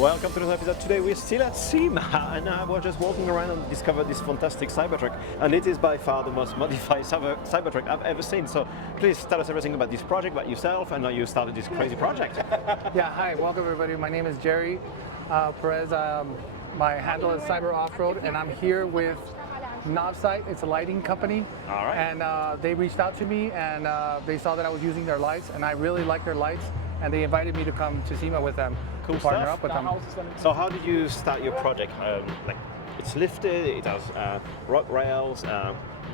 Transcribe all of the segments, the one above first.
Welcome to this episode. Today we're still at SEMA and I was just walking around and discovered this fantastic Cybertruck, and it is by far the most modified Cybertruck I've ever seen. So please tell us everything about this project, about yourself, and how you started this crazy project. Yeah, hi, welcome everybody. My name is Jerardo Perez. My handle is Cyber Off-Road, and I'm here with Knobsite. It's a lighting company. All right. And they reached out to me and they saw that I was using their lights, and I really like their lights, and they invited me to come to SEMA with them. Cool to partner stuff. up with them. So how did you start your project? Like, it's lifted, it has rock rails,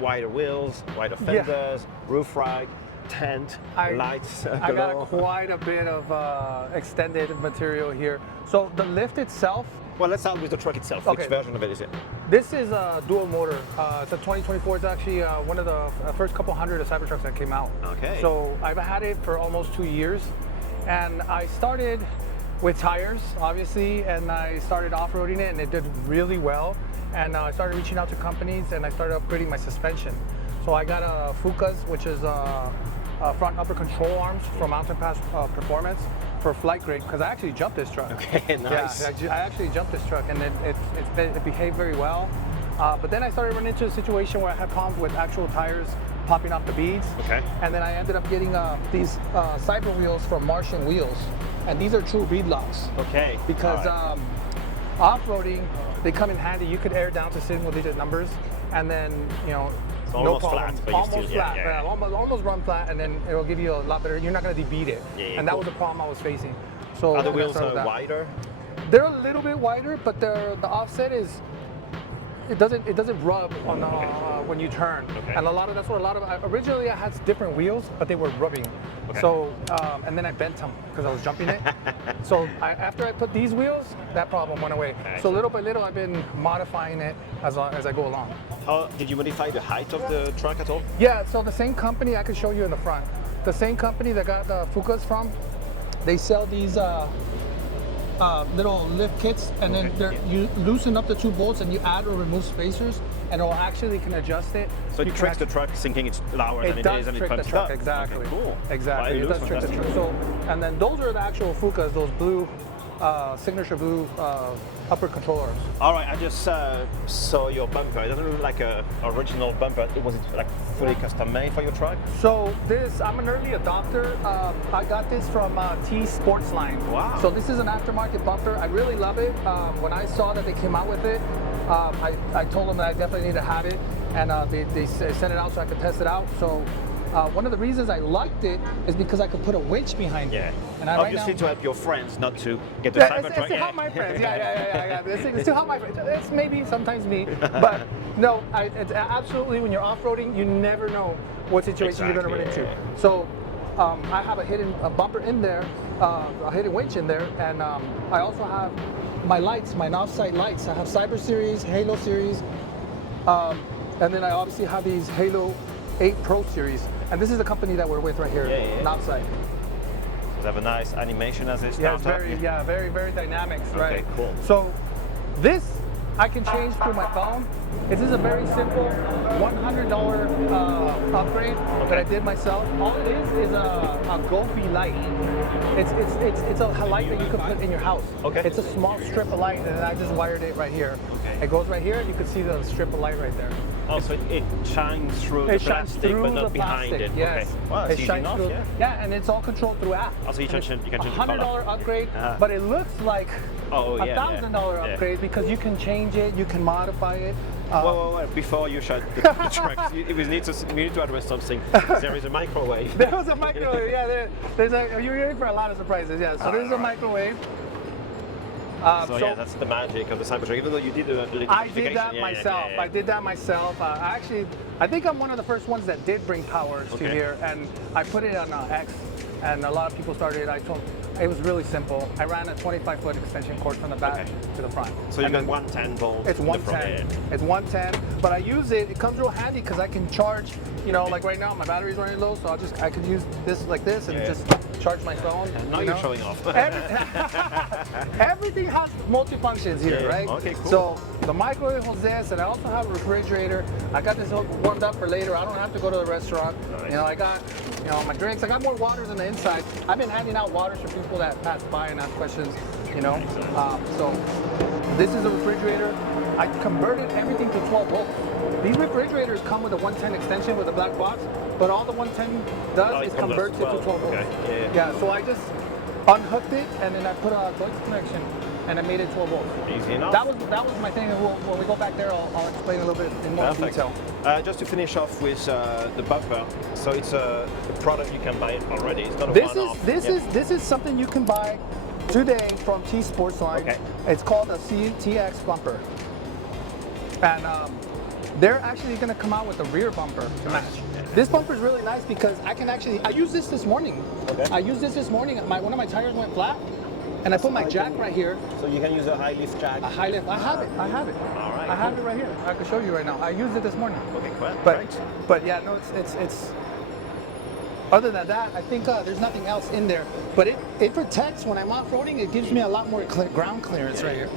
wider wheels, wider fenders, roof rack, tent, lights. I got quite a bit of extended material here. So the lift itself. Well, let's start with the truck itself. Okay. Which version of it is it? This is a dual motor. It's a 2024. It's actually one of the first couple hundred of Cybertrucks that came out. Okay. So I've had it for almost 2 years, and I started with tires, obviously, and I started off-roading it, and it did really well. And I started reaching out to companies, and I started upgrading my suspension. So I got a Fukas, which is front upper control arms for Mountain Pass Performance for flight grade, because I actually jumped this truck. Okay, nice. Yeah, I actually jumped this truck, and it behaved very well. But then I started running into a situation where I had problems with actual tires popping off the beads. Okay. And then I ended up getting these Cyber wheels from Martian wheels, and these are true beadlocks. Okay. Because off-roading, they come in handy. You could air down to single-digit numbers, and then it's no almost problem. flat, but almost you still, flat. yeah. Almost run flat, and then it will give you a lot better. You're not going to debeat it, and that was the problem I was facing. So are the wheels wider? They're a little bit wider, but the offset is. It doesn't rub on the, when you turn, and that's what a lot of. Originally, I had different wheels, but they were rubbing. Okay. So and then I bent them because I was jumping it. So after I put these wheels, that problem went away. Okay. So little by little, I've been modifying it as I go along. How did you modify the height of the truck at all? Yeah. So the same company, I could show you in the front. The same company that got the Fukas from, they sell these. Little lift kits, and then you loosen up the two bolts and you add or remove spacers, and it'll actually can adjust it. So it tricks the truck, thinking it's lower than it is, and it punches up. Exactly. Okay, cool. Exactly. Well, it does trick the truck. So, and then those are the actual Fukas, those blue, signature blue upper controllers. All right, I just saw your bumper. It doesn't look like a original bumper. Was it like fully custom made for your truck? So I'm an early adopter. I got this from T Sportline. Wow. So this is an aftermarket bumper. I really love it. When I saw that they came out with it, I told them that I definitely need to have it, and they sent it out so I could test it out. So one of the reasons I liked it is because I could put a winch behind it. And obviously to help your friends not to get the Cybertruck. It's to help my friends. Yeah. It's to help my friends. It's maybe sometimes me, but no, it's absolutely, when you're off-roading, you never know what situation you're going to run into. So I have a hidden bumper in there, a hidden winch in there, and I also have my lights, my Knobsite lights. I have Cyber Series, Halo Series, and then I obviously have these Halo 8 Pro Series. And this is the company that we're with right here, Knobsite. Does it have a nice animation as it starts up? Very, very dynamic, right? Okay, cool. So this I can change through my phone. This is a very simple $100 upgrade that I did myself. All it is a Golfy light. It's a light that you can put in your house. Okay. It's a small strip of light, and I just wired it right here. Okay. It goes right here, and you can see the strip of light right there. Oh, so it shines through the plastic, but not behind it. Yes. Okay. Well, that's easy enough, yeah, and it's all controlled through app. Also, you can change the color. $100 upgrade, but it looks like $1,000 upgrade because you can change it, you can modify it. Well, before you shut the truck, we need to address something. There is a microwave. There was a microwave, you're in for a lot of surprises, So there's a microwave. So that's the magic of the Cybertruck, even though you did the electrification. I did that myself. I did that myself. I think I'm one of the first ones that did bring power to here, and I put it on X, and a lot of people started. I told it was really simple. I ran a 25-foot extension cord from the back to the front. So you got 110 volts. It's 110. It's 110, but I use it. It comes real handy because I can charge. Like right now, my battery's running low, so I can use this like this and just charge my phone. Now you're showing off. Everything has multi-functions here, right? Okay, cool. So the microwave holds this, and I also have a refrigerator. I got this warmed up for later. I don't have to go to the restaurant. Nice. I got my drinks. I got more waters on the inside. I've been handing out waters for people that pass by and ask questions. you know. So this is a refrigerator. I converted everything to 12 volts. These refrigerators come with a 110 extension with a black box, but all the 110 does is convert it to 12 volts. Okay. Yeah, so I just unhooked it and then I put a Deutsch connection and I made it 12 volts. Easy enough. That was my thing, and when we go back there, I'll explain a little bit in more detail. Just to finish off with the bumper, so it's a product you can buy already. It's not a one-off. This is something you can buy today from T Sportline. Okay. It's called a CTX bumper, and they're actually going to come out with a rear bumper to match. This bumper is really nice because I used this morning. Okay. I used this morning. One of my tires went flat, and I put my jack right here. So you can use a high lift jack. A high lift. I have it. All right. I have it right here. I can show you right now. I used it this morning. Okay, cool. But yeah, no, it's. Other than that, I think there's nothing else in there. But it protects when I'm off-roading. It gives me a lot more ground clearance right here.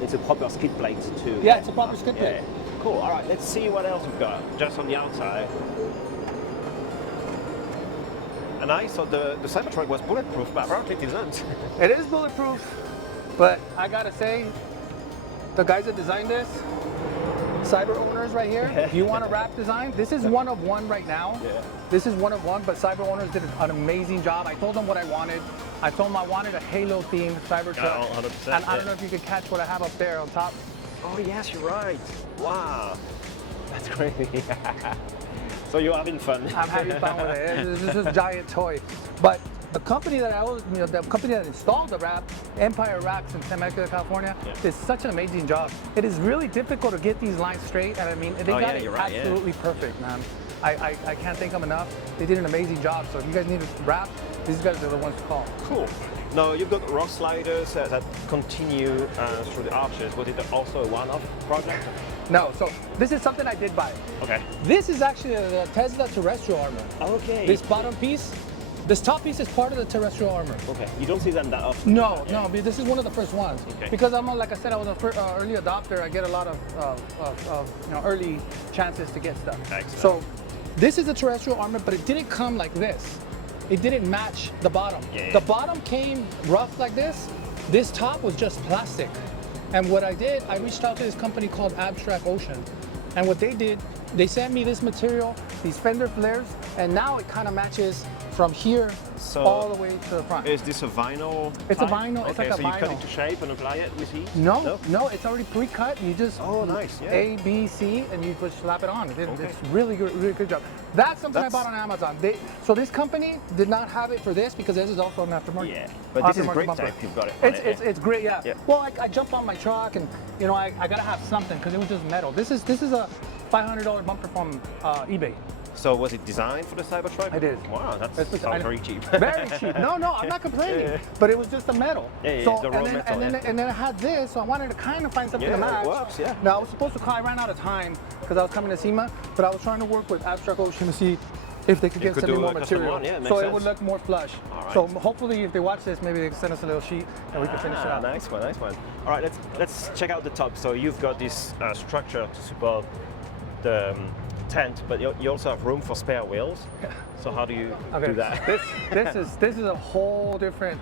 It's a proper skid plate too. Yeah, it's a proper skid plate. Yeah. Cool. All right, let's see what else we've got just on the outside. And I thought the Cybertruck was bulletproof, but apparently it isn't. It is bulletproof, but I gotta say, the guys that designed this, Cyber owners right here, if you want a wrap design, this is one of one right now. Yeah. This is one of one, but Cyber owners did an amazing job. I told them what I wanted. I told them I wanted a Halo themed Cybertruck. 100%. And I don't know if you could catch what I have up there on top. Oh yes, you're right. Wow, that's crazy. So you're having fun. I'm having fun with it. This is a giant toy. But the company that the company that installed the wrap, Empire Wraps in Temecula, California, did such an amazing job. It is really difficult to get these lines straight, and I mean, they got it absolutely perfect, man. I can't thank them enough. They did an amazing job. So if you guys need a wrap, these guys are the ones to call. Cool. Now you've got rock sliders that continue through the arches. Was it also a one-off project? No, so this is something I did buy. Okay. This is actually a Tesla terrestrial armor. Okay. This bottom piece, this top piece is part of the terrestrial armor. Okay. You don't see them that often. No, no, but this is one of the first ones. Okay. Because like I said, I was an early adopter. I get a lot of early chances to get stuff. Excellent. So this is a terrestrial armor, but it didn't come like this. It didn't match the bottom. Yeah. The bottom came rough like this. This top was just plastic. And what I did, I reached out to this company called Abstract Ocean. And what they did, they sent me this material, these fender flares, and now it kind of matches from here all the way to the front. Is this a vinyl? It's a vinyl. Okay, it's like a so vinyl. you cut it to shape and apply it with heat? No, it's already pre-cut. You just nice. Yeah. A, B, C, and you just slap it on. It's really good job. That's something I bought on Amazon. So this company did not have it for this because this is also an aftermarket. Yeah, but this is great bumper. type. You've got it. It's great. Yeah. Yeah. Well, I jumped on my truck, and I gotta have something because it was just metal. This is a $500 bumper from eBay. So was it designed for the Cybertruck? It is. Wow, that sounds very cheap. Very cheap. No, I'm not complaining. Yeah. But it was just a metal. Yeah, so, the raw metal. And then I had this, so I wanted to kind of find something to match. It works, yeah. Now I was supposed to call. I ran out of time because I was coming to SEMA, but I was trying to work with Abstract Ocean to see if they could send me more material, so it would look more flush. Right. So hopefully, if they watch this, maybe they can send us a little sheet and we can finish it out. Nice one. All right, let's check out the top. So you've got this structure to support the tent, but you also have room for spare wheels. So how do you do that? This is a whole different,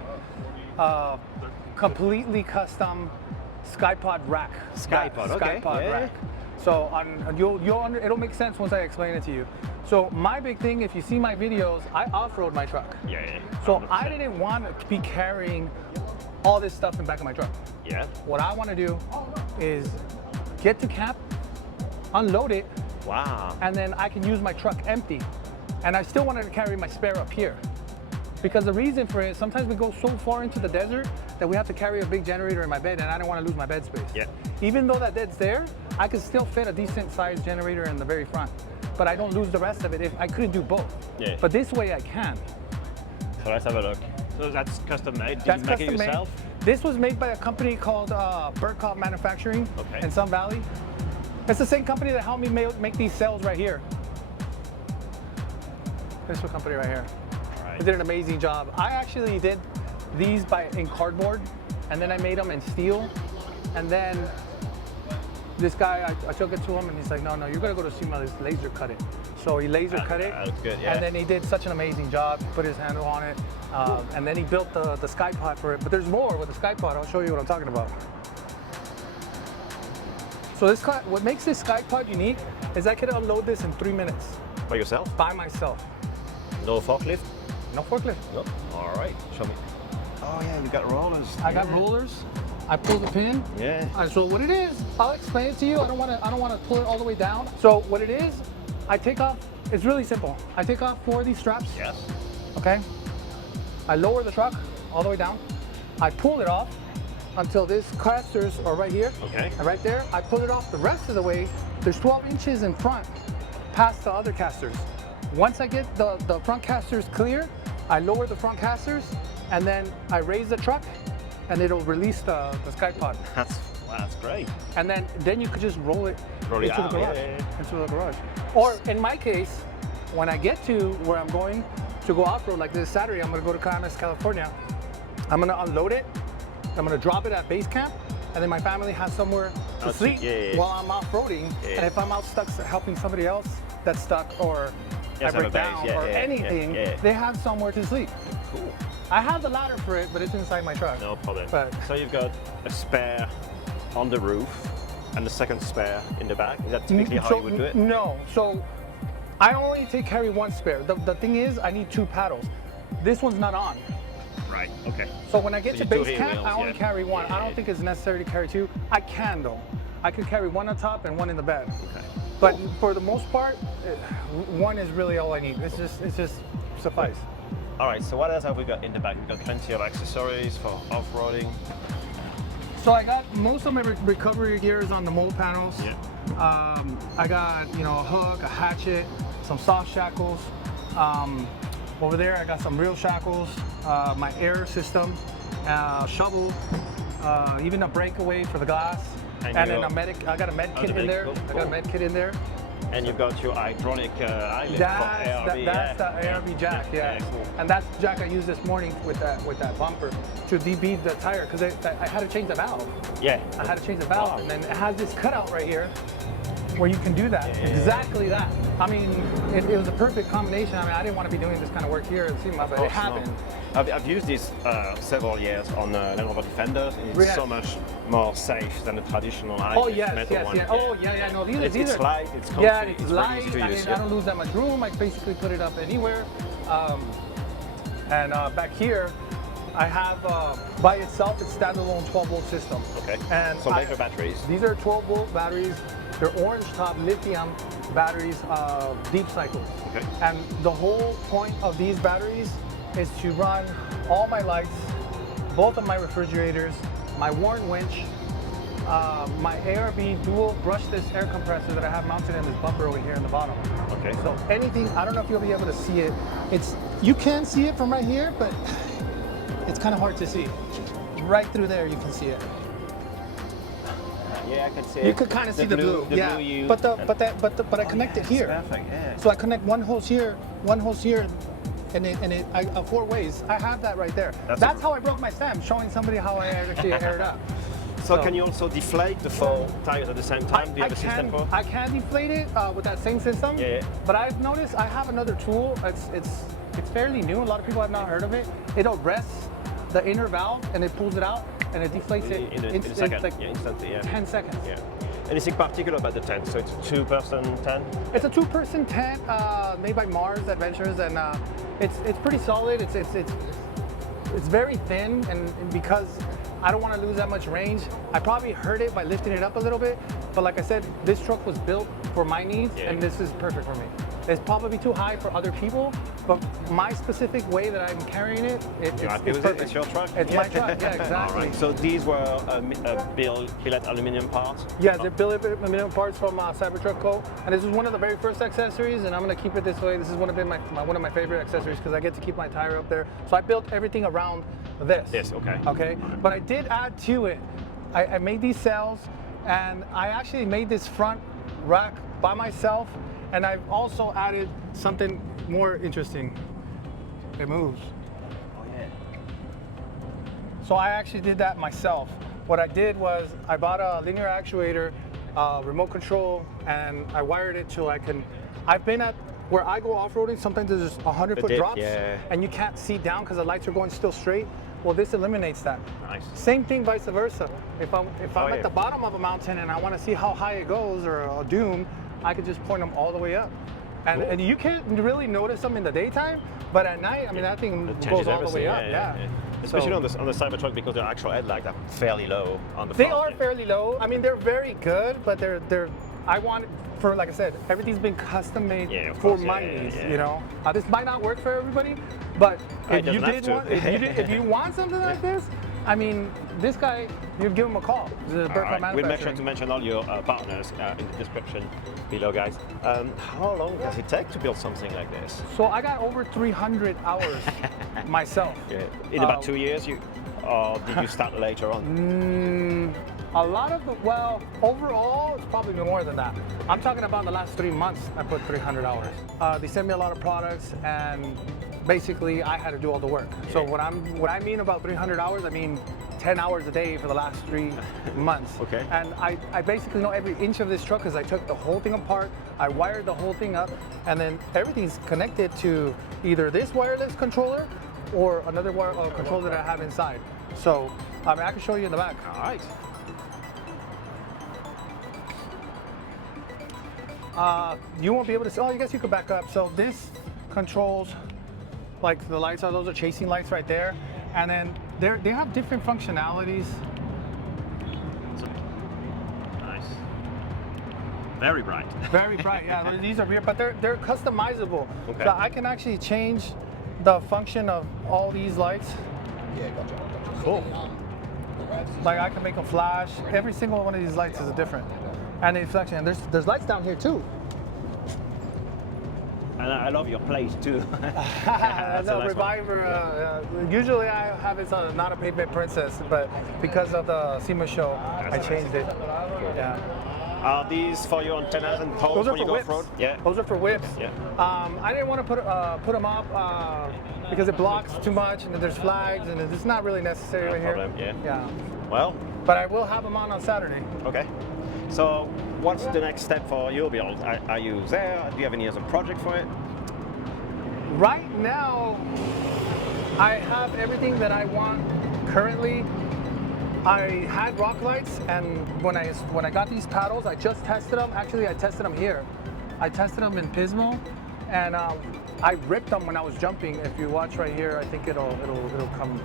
completely custom Skypod rack. Skypod rack. So it'll make sense once I explain it to you. So my big thing, if you see my videos, I off-road my truck. Yeah. So I didn't want to be carrying all this stuff in the back of my truck. Yeah. What I want to do is get to camp, unload it. Wow. And then I can use my truck empty. And I still wanted to carry my spare up here. Because the reason for it, sometimes we go so far into the desert that we have to carry a big generator in my bed, and I don't want to lose my bed space. Yeah. Even though that bed's there, I can still fit a decent sized generator in the very front. But I don't lose the rest of it if I couldn't do both. Yeah. But this way I can. So let's have a look. So that's custom made? Did you make it yourself? This was made by a company called Burkov Manufacturing in Sun Valley. It's the same company that helped me make these cells right here. This company right here. Right. They did an amazing job. I actually did these in cardboard, and then I made them in steel. And then this guy, I took it to him, and he's like, no, you're gonna go to SEMA, laser cut it. So he laser cut it. That looks good, yeah. And then he did such an amazing job. He put his handle on it. And then he built the Skypod for it. But there's more with the Skypod. I'll show you what I'm talking about. So this what makes this Skypod unique is I could unload this in 3 minutes. By yourself? By myself. No forklift? No forklift. No. All right, show me. Oh yeah, you got rollers. I got rollers. I pull the pin. Yeah. So what it is, I'll explain it to you. I don't want to pull it all the way down. So what it is, I take off. It's really simple. I take off 4 of these straps. Yes. Okay. I lower the truck all the way down. I pull it off until these casters are right here. Okay. And right there, I pull it off the rest of the way. There's 12 inches in front past the other casters. Once I get the front casters clear, I lower the front casters and then I raise the truck and it'll release the Skypod. That's great. And then you could just roll it into the out, garage. yeah. Into the garage. Or in my case, when I get to where I'm going to go off-road, like this Saturday, I'm gonna go to Camas, California. I'm gonna unload it. I'm gonna drop it at base camp, and then my family has somewhere to sleep while I'm off-roading. Yeah. And if I'm out stuck helping somebody else that's stuck or I break down or anything, they have somewhere to sleep. Cool. I have the ladder for it, but it's inside my truck. No problem. But, so you've got a spare on the roof and the second spare in the back. Is that typically how you would do it? No. So I only carry 1 spare. The thing is, I need 2 paddles. This one's not on. Right. Okay. So when I get to base camp, wheels, I only carry 1. Yeah. I don't think it's necessary to carry 2. I can though. I could carry 1 on top and 1 in the bed. Okay. But for the most part, 1 is really all I need. It's just suffice. All right. So what else have we got in the back? We've got plenty of accessories for off-roading. So I got most of my recovery gears on the mold panels. Yeah. I got a hook, a hatchet, some soft shackles. Over there I got some real shackles, my air system, shovel, even a breakaway for the glass, and then I got a med kit in there. Cool. I got a med kit in there. And you've got your hydraulic eyelid That's the ARB jack, yeah. Cool. And that's the jack I used this morning with that bumper to debead the tire because I had to change the valve. Yeah. I had to change the valve, Wow. and then it has this cutout right here where you can do that. Yeah. Exactly that. I mean, it was a perfect combination. I mean, I didn't want to be doing this kind of work here at SEMA, but it happened. No. I've used this several years on Land Rover Defenders, and it's so much more safe than the traditional metal one. Oh, yeah. No, these it's are light, it's comfy, yeah, it's very light. easy to use. I don't lose that much room. I basically put it up anywhere. And back here, I have by itself, it's standalone 12-volt system. Okay. And so micro batteries. These are 12-volt batteries. They're orange top lithium batteries, deep cycles. Okay. And the whole point of these batteries is to run all my lights, both of my refrigerators, my Warren winch, my ARB dual brushless air compressor that I have mounted in this bumper over here in the bottom. Okay. So anything, I don't know if you'll be able to see it. You can see it from right here, but it's kind of hard to see. Right through there, you can see it. Yeah, I can see it. You could kind of see the blue. Yeah. Blue but I connect it here. Perfect. Yeah. So I connect one hose here, and I 4 ways. I have that right there. That's how I broke my stem, showing somebody how I actually aired up. So can you also deflate the 4 tires at the same time? Do you have a system for? I can deflate it with that same system. Yeah. But I've noticed I have another tool. It's fairly new. A lot of people have not heard of it. It'll rest the inner valve and it pulls it out and it deflates it in a second. like Instantly. Yeah. 10 seconds. Yeah. Anything particular about the tent? So it's a 2-person tent? It's a 2-person tent made by Mars Adventures, and it's pretty solid. It's very thin, and because I don't want to lose that much range, I probably hurt it by lifting it up a little bit. But like I said, this truck was built for my needs, and this is perfect for me. It's probably too high for other people, but my specific way that I'm carrying it, it's perfect. It's your truck? It's my truck, yeah, exactly. All right. So these were billet aluminum parts? Yeah, they're billet aluminum parts from Cybertruck Co. And this is one of the very first accessories, and I'm gonna keep it this way. This is one of my favorite accessories because I get to keep my tire up there. So I built everything around this. Yes, okay. Okay, but I did add to it. I made these cells, and I actually made this front rack by myself, and I've also added something more interesting. It moves. Oh yeah. So I actually did that myself. What I did was I bought a linear actuator, remote control, and I wired it so I can. I've been at where I go off-roading, sometimes there's just 100-foot dip, drops, yeah. and you can't see down because the lights are going still straight. Well, this eliminates that. Nice. Same thing vice versa. If I'm yeah. at the bottom of a mountain and I want to see how high it goes or a dune, I could just point them all the way up. And, Cool. and you can't really notice them in the daytime, but at night, I mean, that thing goes all the way up. Yeah. Especially So- on the Cybertruck, because the actual headlights are fairly low on the They front. are fairly low. I mean, they're very good, but they're. I want, for like I said, everything's been custom made of for course, my yeah, needs. yeah. You know, this might not work for everybody, but It if you doesn't have did to. want, if you want something like this, I mean, this guy, you'd give him a call. The Burkov Alright, we'll make sure manufacturing. to mention all your partners in the description below, guys. How long does it take to build something like this? So I got over 300 hours myself. In about 2 years, or did you start later on? A lot of the, well, overall, it's probably more than that. I'm talking about the last 3 months, I put 300 hours. They sent me a lot of products, and basically I had to do all the work. So what I mean about 300 hours, I mean 10 hours a day for the last 3 months. Okay. And I basically know every inch of this truck because I took the whole thing apart, I wired the whole thing up, and then everything's connected to either this wireless controller or another controller that I have inside. So I can show you in the back. All right. You won't be able to see, I guess you could back up. So this controls, like the lights those are chasing lights right there. And then they have different functionalities. Nice. Very bright. Very bright, yeah. These are weird, but they're customizable. Okay. So I can actually change the function of all these lights. Yeah, gotcha. Cool. Like I can make them flash. Every single one of these lights is different. And it's actually, and there's lights down here too. And I love your plate too. That's a nice Reviver. Usually I have it on Not a Pavement Princess, but because of the SEMA show, I changed it. Yeah. Are these for your antennas and poles Those are when you for go whips. off-road? Yeah. Those are for whips. Yeah. I didn't want to put them up because it blocks too much, and then there's flags, and it's not really necessary right here. problem, yeah. Yeah. Well, But I will have them on Saturday. okay. So what's the next step for your build? Are you there? Do you have any other project for it? Right now, I have everything that I want currently. I had rock lights, and when I got these paddles, I just tested them. Actually, I tested them here. I tested them in Pismo, and I ripped them when I was jumping. If you watch right here, I think it'll come.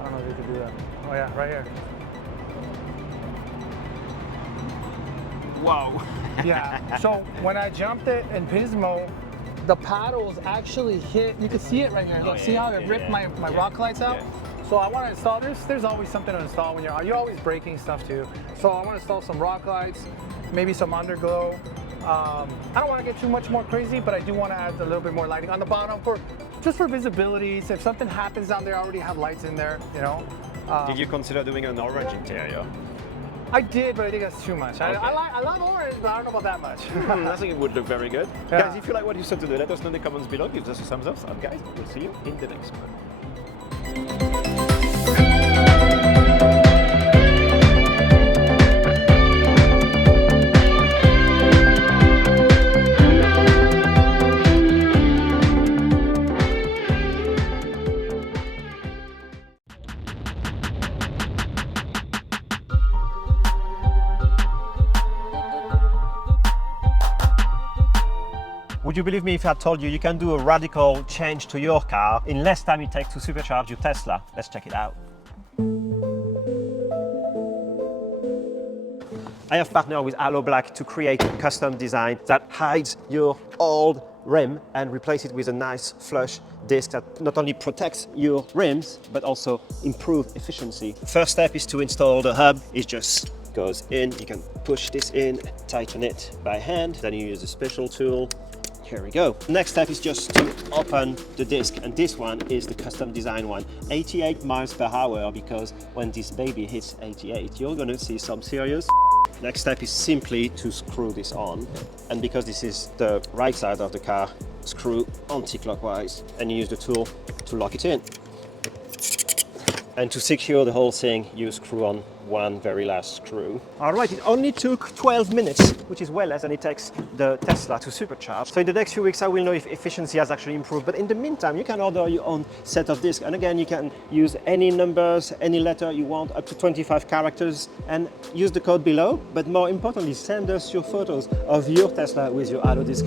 I don't know if you can do that. Oh yeah, right here. Wow. Yeah. So when I jumped it in Pismo, the paddles actually hit. You can see it right here. Look, yeah, see how it yeah, ripped yeah. my rock lights out? Yeah. So I want to install this. There's always something to install when you're always breaking stuff too. So I want to install some rock lights, maybe some underglow. I don't want to get too much more crazy, but I do want to add a little bit more lighting on the bottom just for visibility. So if something happens down there, I already have lights in there, you know. Did you consider doing an orange interior? I did, but I think that's too much. Okay. I love orange, but I don't know about that much. I think it would look very good. Yeah. Guys, if you like what you saw today, let us know in the comments below. Give us a thumbs up. And guys, we'll see you in the next one. Would you believe me if I told you you can do a radical change to your car in less time it takes to supercharge your Tesla? Let's check it out. I have partnered with Halo Black to create a custom design that hides your old rim and replace it with a nice flush disc that not only protects your rims but also improve efficiency. First step is to install the hub. It just goes in. You can push this in, tighten it by hand. Then you use a special tool. Here we go. Next step is just to open the disc, and this one is the custom design one. 88 miles per hour, because when this baby hits 88, you're gonna see some serious. Next step is simply to screw this on, and because this is the right side of the car, screw anti-clockwise, and you use the tool to lock it in. And to secure the whole thing, you screw on one very last screw. All right, it only took 12 minutes, which is way less than it takes the Tesla to supercharge. So in the next few weeks, I will know if efficiency has actually improved. But in the meantime, you can order your own set of discs. And again, you can use any numbers, any letter you want, up to 25 characters, and use the code below. But more importantly, send us your photos of your Tesla with your halo disc.